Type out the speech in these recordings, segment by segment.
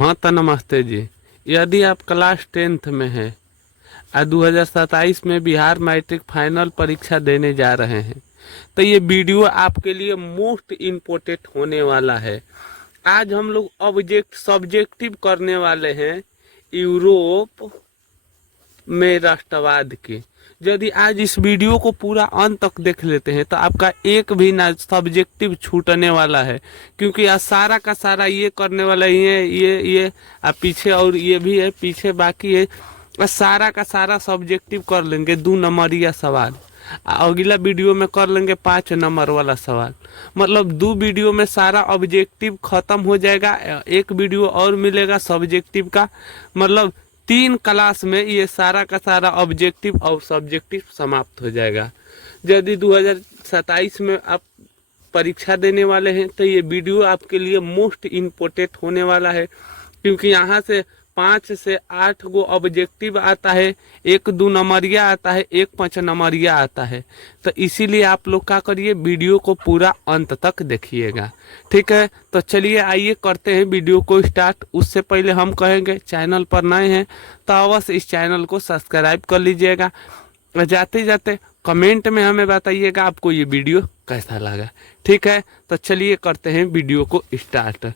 हाँ तो नमस्ते जी। यदि आप क्लास 10th में हैं और 2027 में बिहार मैट्रिक फाइनल परीक्षा देने जा रहे हैं तो ये वीडियो आपके लिए मोस्ट इम्पोर्टेंट होने वाला है। आज हम लोग सब्जेक्टिव करने वाले हैं यूरोप में राष्ट्रवाद की। यदि आज इस वीडियो को पूरा अंत तक देख लेते हैं तो आपका एक भी ना सब्जेक्टिव छूटने वाला है, क्योंकि आज सारा का सारा ये करने वाला ही है। ये पीछे और ये भी है, पीछे बाकी है। सारा का सारा सब्जेक्टिव कर लेंगे 2 नंबरिया सवाल। अगला वीडियो में कर लेंगे 5 नंबर वाला सवाल। मतलब 2 वीडियो में सारा ऑब्जेक्टिव खत्म हो जाएगा। एक वीडियो और मिलेगा सब्जेक्टिव का। मतलब 3 क्लास में ये सारा का सारा ऑब्जेक्टिव और सब्जेक्टिव समाप्त हो जाएगा। यदि 2027 में आप परीक्षा देने वाले हैं तो ये वीडियो आपके लिए मोस्ट इम्पोर्टेंट होने वाला है, क्योंकि यहाँ से 5 से 8 गो ऑब्जेक्टिव आता है, 1 2 नंबरिया आता है, 1 5 नंबरिया आता है। तो इसीलिए आप लोग क्या करिए, वीडियो को पूरा अंत तक देखिएगा। ठीक है, तो चलिए आइए करते हैं वीडियो को स्टार्ट। उससे पहले हम कहेंगे चैनल पर नए हैं तो अवश्य इस चैनल को सब्सक्राइब कर लीजिएगा। जाते जाते कमेंट में हमें बताइएगा आपको ये वीडियो कैसा लगा। ठीक है, तो चलिए करते हैं वीडियो को स्टार्ट।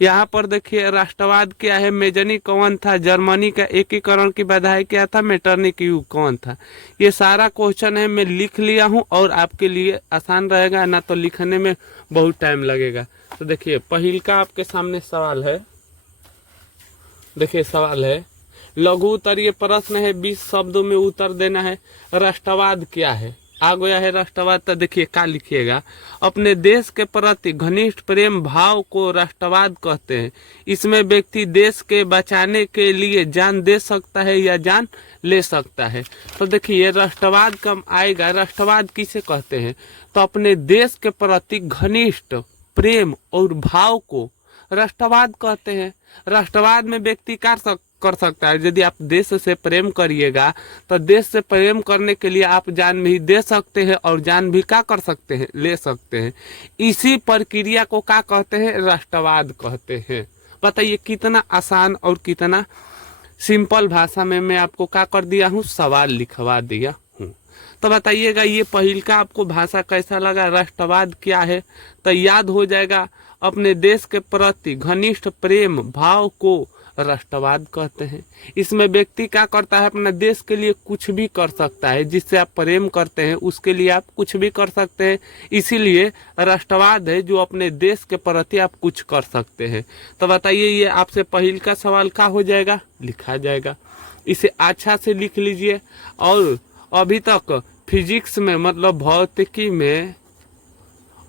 यहाँ पर देखिए राष्ट्रवाद क्या है, मेजनी कौन था, जर्मनी का एकीकरण की बधाई क्या था, मेटरनिक युग कौन था। ये सारा क्वेश्चन है, मैं लिख लिया हूँ और आपके लिए आसान रहेगा, ना तो लिखने में बहुत टाइम लगेगा। तो देखिए पहल का आपके सामने सवाल है। देखिए सवाल है, लघु उत्तरीय प्रश्न है, 20 शब्दों में उत्तर देना है। राष्ट्रवाद क्या है, आ गया है राष्ट्रवाद। तो देखिए क्या लिखिएगा, अपने देश के प्रति घनिष्ठ प्रेम भाव को राष्ट्रवाद कहते हैं। इसमें व्यक्ति देश के बचाने के लिए जान दे सकता है या जान ले सकता है। तो देखिए राष्ट्रवाद कब आएगा, राष्ट्रवाद किसे कहते हैं, तो अपने देश के प्रति घनिष्ठ प्रेम और भाव को राष्ट्रवाद कहते हैं। राष्ट्रवाद में व्यक्ति कर सकता है, यदि आप देश से प्रेम करिएगा तो देश से प्रेम करने के लिए आप जान भी दे सकते हैं और जान भी क्या कर सकते हैं, ले सकते हैं। इसी प्रक्रिया को क्या कहते हैं, राष्ट्रवाद कहते हैं। बताइए कितना आसान और कितना सिंपल भाषा में मैं आपको क्या कर दिया हूँ, सवाल लिखवा दिया हूँ। तो बताइएगा ये पहल का आपको भाषा कैसा लगा, राष्ट्रवाद क्या है। तो याद हो जाएगा, अपने देश के प्रति घनिष्ठ प्रेम भाव को राष्ट्रवाद कहते हैं। इसमें व्यक्ति क्या करता है, अपने देश के लिए कुछ भी कर सकता है। जिससे आप प्रेम करते हैं उसके लिए आप कुछ भी कर सकते हैं, इसीलिए राष्ट्रवाद है जो अपने देश के प्रति आप कुछ कर सकते हैं। तो बताइए ये आपसे पहल का सवाल क्या हो जाएगा, लिखा जाएगा। इसे अच्छा से लिख लीजिए। और अभी तक फिजिक्स में मतलब भौतिकी में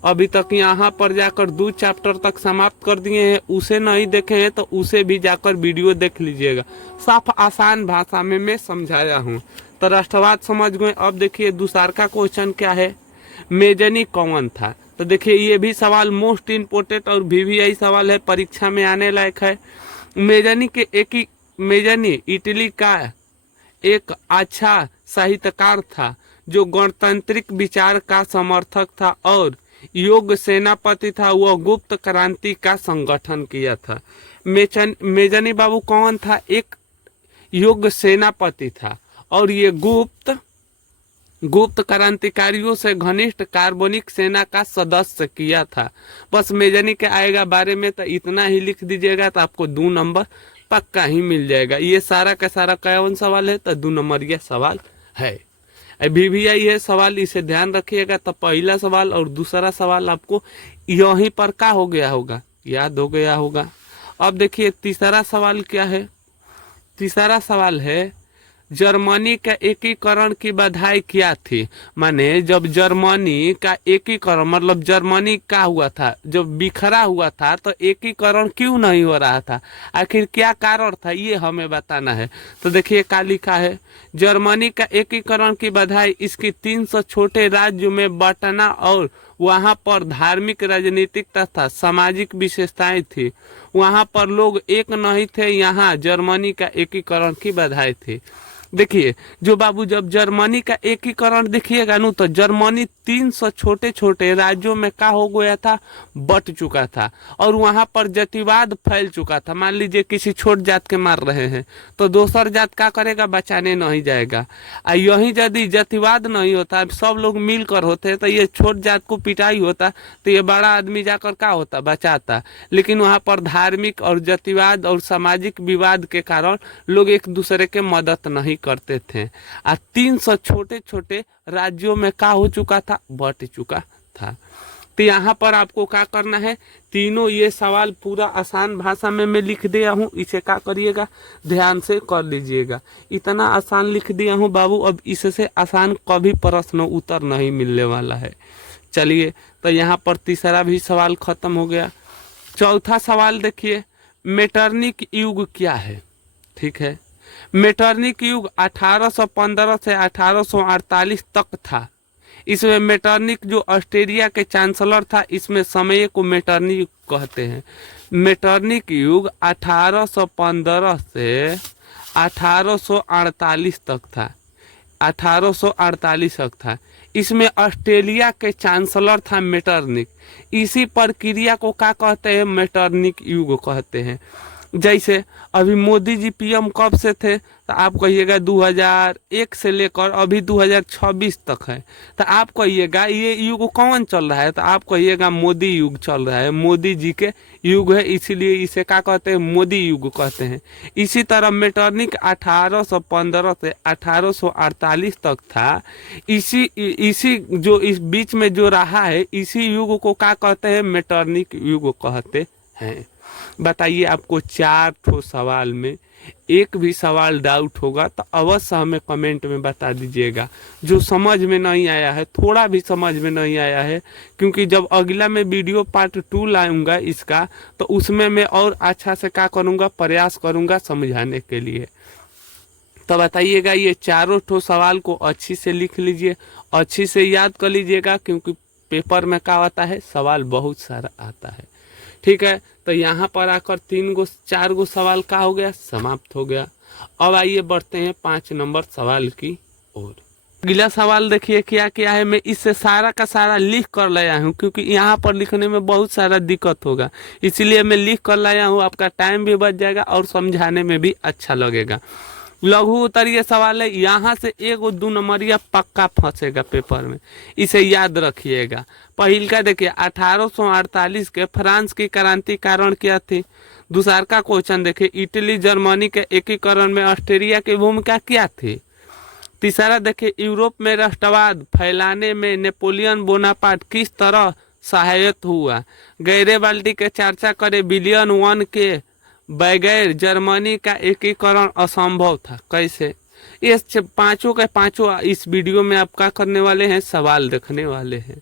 अभी तक यहाँ पर जाकर 2 चैप्टर तक समाप्त कर दिए हैं, उसे नहीं देखे हैं तो उसे भी जाकर वीडियो देख लीजिएगा। साफ आसान भाषा में मैं समझाया हूँ। तो राष्ट्रवाद समझ गए। अब देखिए दूसरा का क्वेश्चन क्या है, मेजनी कौन था। तो देखिए ये भी सवाल मोस्ट इम्पोर्टेंट और VVI सवाल है, परीक्षा में आने लायक है। मेजनी इटली का एक अच्छा साहित्यकार था जो गणतांत्रिक विचार का समर्थक था और योग सेनापति था। वह गुप्त क्रांति का संगठन किया था। मेजनी बाबू कौन था, एक योग सेनापति था और ये गुप्त क्रांतिकारियों से घनिष्ठ कार्बनिक सेना का सदस्य किया था। बस मेजनी के आएगा बारे में तो इतना ही लिख दीजिएगा तो आपको 2 नंबर पक्का ही मिल जाएगा। ये सारा का सारा कौन सवाल है, तो 2 नंबरिया सवाल है। VVI है सवाल, इसे ध्यान रखिएगा। तो पहला सवाल और दूसरा सवाल आपको यहीं पर क्या हो गया होगा, याद हो गया होगा। अब देखिए तीसरा सवाल क्या है। तीसरा सवाल है, जर्मनी का एकीकरण की बधाई क्या थी। माने जब जर्मनी का एकीकरण मतलब जर्मनी का हुआ था, जब बिखरा हुआ था तो एकीकरण क्यों नहीं हो रहा था, आखिर क्या कारण था, ये हमें बताना है। तो देखिए क्या लिखा है, जर्मनी का एकीकरण की बधाई इसकी 300 छोटे राज्यों में बंटना और वहां पर धार्मिक राजनीतिक तथा सामाजिक विशेषताएं थी। वहां पर लोग एक नहीं थे, यहाँ जर्मनी का एकीकरण की बधाई थी। देखिए जो बाबू जब जर्मनी का एकीकरण देखिएगा नु तो जर्मनी 300 छोटे छोटे राज्यों में क्या हो गया था, बट चुका था और वहां पर जातिवाद फैल चुका था। मान लीजिए किसी छोट जात के मार रहे हैं तो दूसर जात क्या करेगा, बचाने नहीं जाएगा। यही यदि जातिवाद नहीं होता, सब लोग मिलकर होते तो ये छोट जात को पिटाई होता तो ये बड़ा आदमी जाकर क्या होता, बचाता। लेकिन वहां पर धार्मिक और जातिवाद और सामाजिक विवाद के कारण लोग एक दूसरे के मदद नहीं करते थे। 300 छोटे छोटे राज्यों में क्या हो चुका था, बट चुका था। तो यहाँ पर आपको क्या करना है, तीनों ये सवाल पूरा आसान भाषा में मैं लिख दिया हूँ, इसे क्या करिएगा, ध्यान से कर लीजिएगा। इतना आसान लिख दिया हूँ बाबू, अब इससे आसान कभी प्रश्न उत्तर नहीं मिलने वाला है। चलिए, तो यहाँ पर तीसरा भी सवाल खत्म हो गया। चौथा सवाल देखिए, मेटरनिक युग क्या है। ठीक है, मेटरनिक युग 1815 से 1848 तक था। इसमें मेटरनिक जो ऑस्ट्रेलिया के चांसलर था, इसमें समय को मेटरनिक युग कहते हैं। मेटरनिक युग 1815 से 1848 तक था, 1848 तक था। इसमें ऑस्ट्रेलिया के चांसलर था मेटरनिक। इसी प्रक्रिया को क्या कहते हैं, मेटरनिक युग कहते हैं। जैसे अभी मोदी जी पीएम कब से थे, तो आप कहिएगा 2001 से लेकर अभी 2026 तक है। तो आप कहिएगा ये युग कौन चल रहा है, तो आप कहिएगा मोदी युग चल रहा है, मोदी जी के युग है, इसीलिए इसे क्या कहते हैं, मोदी युग कहते हैं। इसी तरह मेटरनिक 1815 से 1848 तक था। इसी जो इस बीच में जो रहा है, इसी युग को क्या कहते हैं, मेटरनिक युग कहते हैं। बताइए, आपको 4 सवाल में एक भी सवाल डाउट होगा तो अवश्य हमें कमेंट में बता दीजिएगा। जो समझ में नहीं आया है, थोड़ा भी समझ में नहीं आया है, क्योंकि जब अगला मैं वीडियो पार्ट 2 लाऊंगा इसका, तो उसमें मैं और अच्छा से क्या करूंगा, प्रयास करूंगा समझाने के लिए। तो बताइएगा, ये 4 सवाल को अच्छी से लिख लीजिए, अच्छी से याद कर लीजिएगा, क्योंकि पेपर में क्या आता है, सवाल बहुत सारा आता है। ठीक है, तो यहाँ पर आकर 4 सवाल का हो गया, समाप्त हो गया। अब आइए बढ़ते हैं 5 नंबर सवाल की ओर। अगला सवाल देखिए क्या क्या है, मैं इससे सारा का सारा लिख कर लाया हूँ, क्योंकि यहाँ पर लिखने में बहुत सारा दिक्कत होगा, इसलिए मैं लिख कर लाया हूँ। आपका टाइम भी बच जाएगा और समझाने में भी अच्छा लगेगा। लघु उत्तरीय सवाल है, यहाँ से 1-2 नंबरिया पक्का फंसेगा पेपर में, इसे याद रखिएगा। पहिल का देखिए, 1848 के फ्रांस की क्रांति कारण क्या थी। दूसरा का क्वेश्चन देखिए, इटली जर्मनी के एकीकरण में ऑस्ट्रेलिया की भूमिका क्या थी। तीसरा देखिए, यूरोप में राष्ट्रवाद फैलाने में नेपोलियन बोनापार्ट किस तरह सहायक हुआ। गैरेबाल्डी के चर्चा करे, विलियम I के बगैर जर्मनी का एकीकरण असंभव था, कैसे। ये 5 के 5 इस वीडियो में आप क्या करने वाले हैं, सवाल देखने वाले हैं।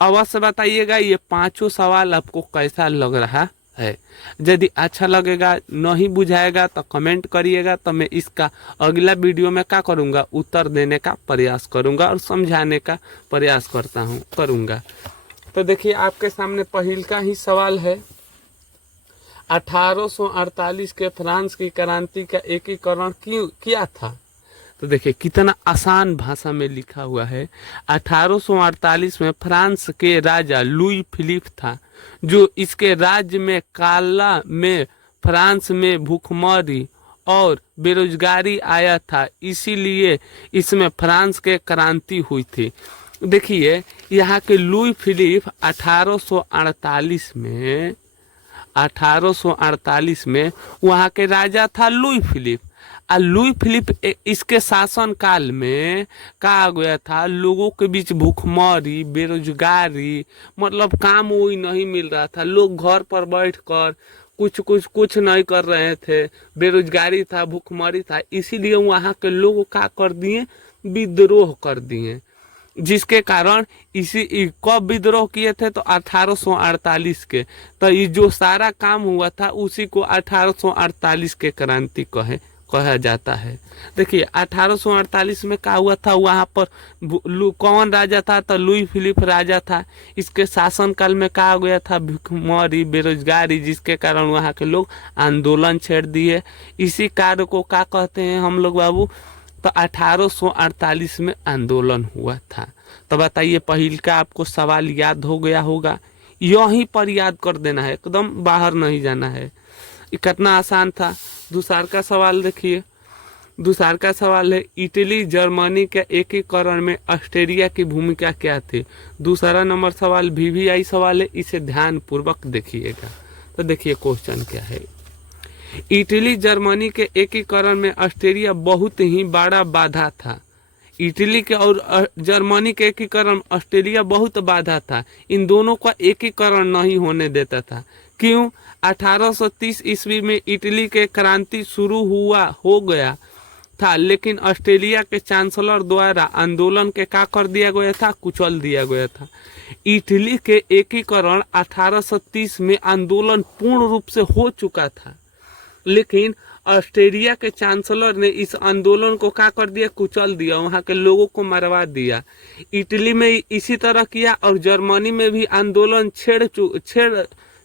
अवश्य बताइएगा ये 5 सवाल आपको कैसा लग रहा है। यदि अच्छा लगेगा, नहीं बुझाएगा तो कमेंट करिएगा, तो मैं इसका अगला वीडियो में क्या करूँगा, उत्तर देने का प्रयास करूँगा और समझाने का प्रयास करूँगा। तो देखिए, आपके सामने पहिल का ही सवाल है, 1848 के फ्रांस की क्रांति का एकीकरण क्यों किया था। तो देखिए कितना आसान भाषा में लिखा हुआ है। 1848 में फ्रांस के राजा लुई फिलिप था, जो इसके राज्य में काला में फ्रांस में भूखमरी और बेरोजगारी आया था, इसीलिए इसमें फ्रांस के क्रांति हुई थी। देखिए यहाँ के लुई फिलिप 1848 में वहाँ के राजा था लुई फिलिप। लुई फिलिप इसके शासन काल में क्या आ गया था, लोगों के बीच भूखमरी, बेरोजगारी, मतलब काम वही नहीं मिल रहा था, लोग घर पर बैठकर कुछ नहीं कर रहे थे, बेरोजगारी था, भूखमरी था, इसीलिए वहाँ के लोग क्या कर दिए, विद्रोह कर दिए। जिसके कारण कब विद्रोह किए थे, तो 1848 के। तो ये जो सारा काम हुआ था उसी को 1848 के क्रांति कहा जाता है। देखिए 1848 में क्या हुआ था, वहाँ पर कौन राजा था, तो लुई फिलिप राजा था। इसके शासनकाल में क्या हो गया था, भूखमरी, बेरोजगारी, जिसके कारण वहाँ के लोग आंदोलन छेड़ दिए। इसी कार्य को क्या कहते हैं हम लोग बाबू, तो 1848 में आंदोलन हुआ था। तो बताइए पहिलका आपको सवाल याद हो गया होगा, यहीं पर याद कर देना है, एकदम बाहर नहीं जाना है। ये कितना आसान था। दूसरा का सवाल देखिए, दूसरा का सवाल है इटली जर्मनी के एकीकरण में ऑस्ट्रेलिया की भूमिका क्या थी। दूसरा नंबर सवाल वीवीआई सवाल है, इसे ध्यान पूर्वक देखिएगा। तो देखिए क्वेश्चन क्या है, इटली जर्मनी के एकीकरण में ऑस्ट्रेलिया बहुत ही बड़ा बाधा था। इटली के और जर्मनी के एकीकरण ऑस्ट्रेलिया बहुत बाधा था, इन दोनों का एकीकरण नहीं होने देता था। क्यों? 1830 ईस्वी में इटली के क्रांति शुरू हो गया था, लेकिन ऑस्ट्रेलिया के चांसलर द्वारा आंदोलन के क्या कर दिया गया था, कुचल दिया गया था। इटली के एकीकरण 1830 में आंदोलन पूर्ण रूप से हो चुका था, लेकिन ऑस्ट्रेलिया के चांसलर ने इस आंदोलन को क्या कर दिया, कुचल दिया, वहां के लोगों को मरवा दिया। इटली में इसी तरह किया और जर्मनी में भी आंदोलन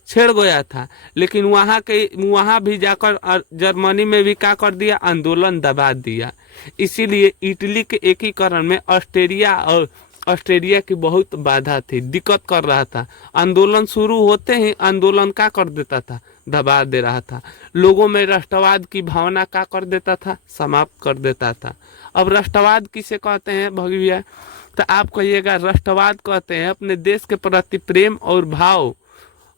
छेड़ गया था, लेकिन वहां भी जाकर जर्मनी में भी क्या कर दिया, आंदोलन दबा दिया। इसीलिए इटली के एकीकरण में ऑस्ट्रेलिया की बहुत बाधा थी, दिक्कत कर रहा था। आंदोलन शुरू होते ही आंदोलन क्या कर देता था, दबा दे रहा था। लोगों में राष्ट्रवाद की भावना क्या कर देता था, समाप्त कर देता था। अब राष्ट्रवाद किसे कहते हैं भैया, तो आप कहिएगा राष्ट्रवाद कहते हैं अपने देश के प्रति प्रेम और भाव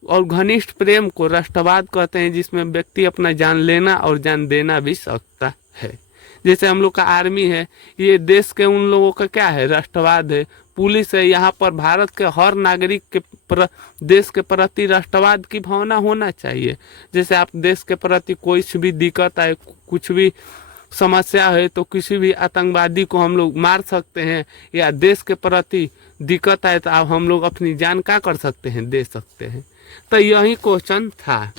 और घनिष्ठ प्रेम को राष्ट्रवाद कहते हैं, जिसमें व्यक्ति अपना जान लेना और जान देना भी सकता है। जैसे हम लोग का आर्मी है, ये देश के उन लोगों का क्या है, राष्ट्रवाद है। पुलिस है, यहाँ पर भारत के हर नागरिक के देश के प्रति राष्ट्रवाद की भावना होना चाहिए। जैसे आप देश के प्रति कोई भी दिक्कत आए, कुछ भी समस्या है, तो किसी भी आतंकवादी को हम लोग मार सकते हैं, या देश के प्रति दिक्कत आए तो आप हम लोग अपनी जान क्या कर सकते हैं, दे सकते हैं। तो यही क्वेश्चन था।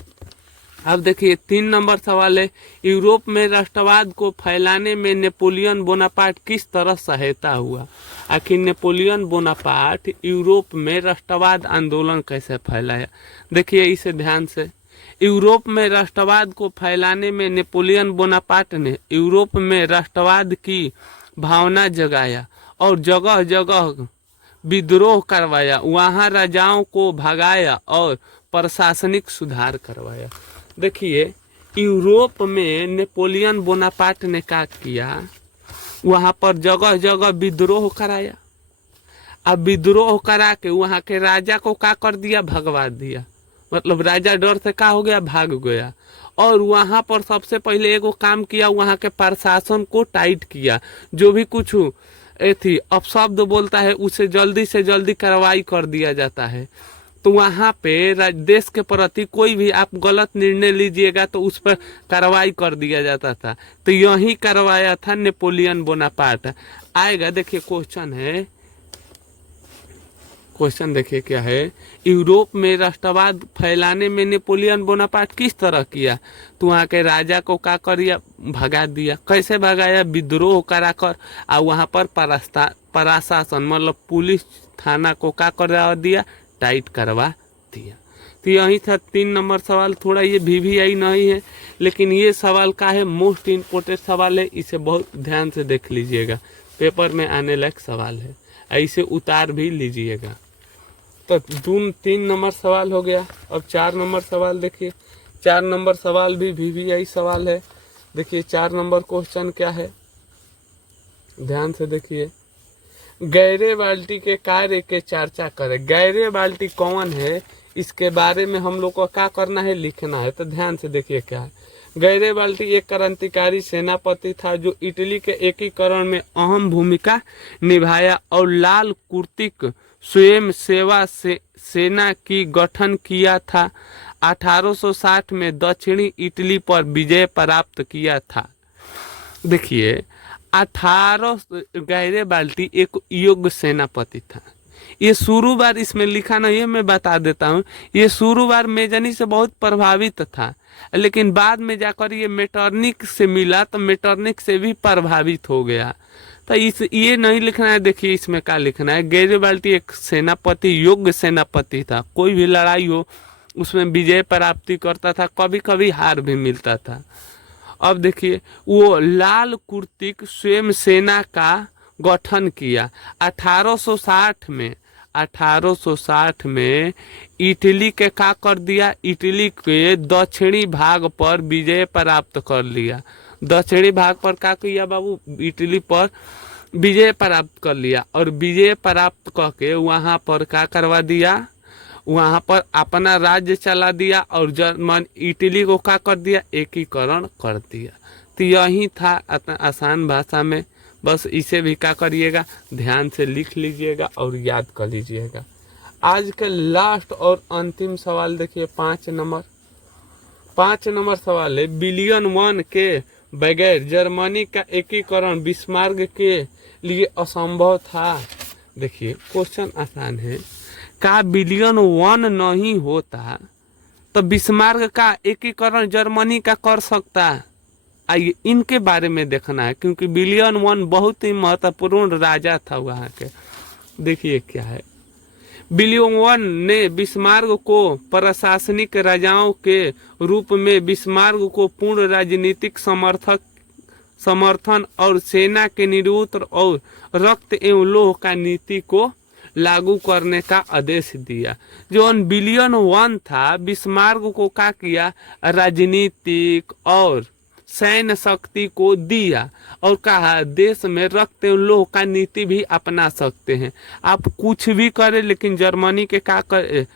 अब देखिए 3 नंबर सवाल है, यूरोप में राष्ट्रवाद को फैलाने में नेपोलियन बोनापार्ट किस तरह सहायता हुआ। आखिर नेपोलियन बोनापार्ट यूरोप में राष्ट्रवाद आंदोलन कैसे फैलाया। देखिए इसे ध्यान से, यूरोप में राष्ट्रवाद को फैलाने में नेपोलियन बोनापार्ट ने यूरोप में राष्ट्रवाद की भावना जगाया और जगह जगह विद्रोह करवाया, वहां राजाओं को भगाया और प्रशासनिक सुधार करवाया। देखिए यूरोप में नेपोलियन बोनापार्ट ने क्या किया, वहां पर जगह जगह विद्रोह कराया। अब विद्रोह करा के वहां के राजा को क्या कर दिया, भगवा दिया। मतलब राजा डर से क्या हो गया, भाग गया। और वहां पर सबसे पहले एगो काम किया, वहां के प्रशासन को टाइट किया। जो भी कुछ थी अपशब्द बोलता है, उसे जल्दी से जल्दी कार्रवाई कर दिया जाता है। तो वहां पे देश के प्रति कोई भी आप गलत निर्णय लीजिएगा तो उस पर कार्रवाई कर दिया जाता था। तो यही करवाया था नेपोलियन बोनापार्ट। आएगा, देखिए क्वेश्चन है, क्वेश्चन देखिए क्या है, यूरोप में राष्ट्रवाद फैलाने में नेपोलियन बोनापार्ट किस तरह किया। तो वहाँ के राजा को क्या करिया, भगा दिया। कैसे भगाया, विद्रोह कराकर। और वहाँ पर प्रशासन मतलब पुलिस थाना को क्या करा दिया, टाइट करवा दिया। तो यही था 3 नंबर सवाल। थोड़ा ये वीवीआई नहीं है, लेकिन ये सवाल का है, मोस्ट इम्पोर्टेंट सवाल है, इसे बहुत ध्यान से देख लीजिएगा, पेपर में आने लायक सवाल है, ऐसे उतार भी लीजिएगा। तो 3 नंबर सवाल हो गया। अब 4 नंबर सवाल देखिए, 4 नंबर सवाल भी वीवीआई सवाल है। देखिए 4 नंबर क्वेश्चन क्या है, ध्यान से देखिए, गैरिबाल्डी के कार्य के चर्चा करें। गैरिबाल्डी कौन है, इसके बारे में हम लोग को क्या करना है, लिखना है। तो ध्यान से देखिए क्या है, गैरिबाल्डी एक क्रांतिकारी सेनापति था जो इटली के एकीकरण में अहम भूमिका निभाया और लाल कुर्तिक स्वयं सेवा सेना की गठन किया था। 1860 में दक्षिणी इटली पर विजय प्राप्त किया था। देखिए 18 गैरिबाल्डी एक योग्य सेनापति था। ये शुरू बार इसमें लिखा नहीं है, मैं बता देता हूँ। ये शुरू बार मेजनी से बहुत प्रभावित था, लेकिन बाद में जाकर ये मेटरनिक से मिला तो मेटरनिक से भी प्रभावित हो गया। तो ये नहीं लिखना है। देखिए इसमें क्या लिखना है, गैरिबाल्डी एक सेनापति, योग्य सेनापति था। कोई भी लड़ाई हो उसमें विजय प्राप्ति करता था, कभी कभी हार भी मिलता था। अब देखिए वो लाल कुर्तिक स्वयं सेना का गठन किया। 1860 में इटली के का कर दिया, इटली के दक्षिणी भाग पर विजय प्राप्त कर लिया। दक्षिणी भाग पर का किया बाबू, इटली पर विजय प्राप्त कर लिया। और विजय प्राप्त करके वहां पर का करवा दिया, वहां पर अपना राज्य चला दिया और जर्मन इटली को क्या कर दिया, एकीकरण कर दिया। तो यही था आसान भाषा में, बस इसे भी क्या करिएगा, ध्यान से लिख लीजिएगा और याद कर लीजिएगा। आज के लास्ट और अंतिम सवाल देखिए, 5 नंबर सवाल है, बिलियन वन के बगैर जर्मनी का एकीकरण बिस्मार्क के लिए असंभव था। देखिए क्वेश्चन आसान है, का बिलियन वन नहीं होता तो बिस्मार्क का एकीकरण जर्मनी का कर सकता। आइए इनके बारे में देखना है, क्योंकि बिलियन वन बहुत ही महत्वपूर्ण राजा था वहां के। देखिए क्या है, बिलियन वन ने बिस्मार्क को प्रशासनिक राजाओं के रूप में बिस्मार्क को पूर्ण राजनीतिक समर्थन और सेना के निरुद्ध और रक्त एवं लोह का नीति को लागू करने का आदेश दिया। जो बिलियन वन था, बिस्मार्क को क्या किया, राजनीतिक और सैन्य शक्ति को दिया और कहा देश में रक्त एवं लोह का नीति भी अपना सकते हैं। आप कुछ भी करें लेकिन जर्मनी के क्या कर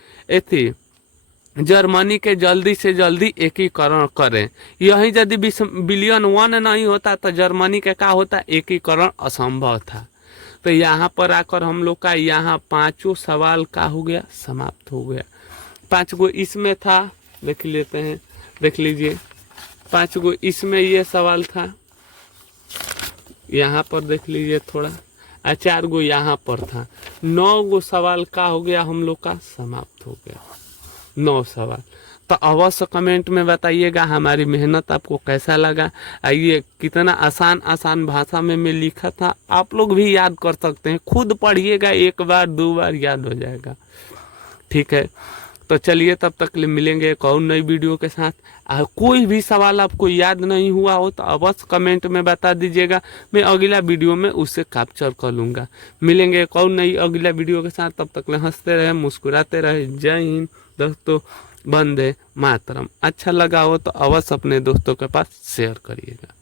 जर्मनी के जल्दी से जल्दी एकीकरण करें। यही यदि बिलियन वन नहीं होता तो जर्मनी के क्या होता, एकीकरण असंभव था। तो यहाँ पर आकर हम लोग का यहाँ 5 सवाल का हो गया, समाप्त हो गया। 5 गो इसमें था, देख लेते हैं, देख लीजिए 5 गो इसमें ये सवाल था, यहाँ पर देख लीजिए थोड़ा, 4 गो यहाँ पर था। 9 गो सवाल का हो गया हम लोग का, समाप्त हो गया 9 सवाल। तो अवश्य कमेंट में बताइएगा हमारी मेहनत आपको कैसा लगा। आइए कितना आसान भाषा में मैं लिखा था, आप लोग भी याद कर सकते हैं, खुद पढ़िएगा, 1 बार 2 बार याद हो जाएगा। ठीक है, तो चलिए तब तक ले मिलेंगे एक और नई वीडियो के साथ। कोई भी सवाल आपको याद नहीं हुआ हो तो अवश्य कमेंट में बता दीजिएगा, मैं अगला वीडियो में उससे कैप्चर कर लूँगा। मिलेंगे एक और नई अगला वीडियो के साथ, तब तक ले हंसते रहे, मुस्कुराते रहे। जय हिंद दोस्तों, वंदे मातरम। अच्छा लगा हो तो अवश्य अपने दोस्तों के पास शेयर करिएगा।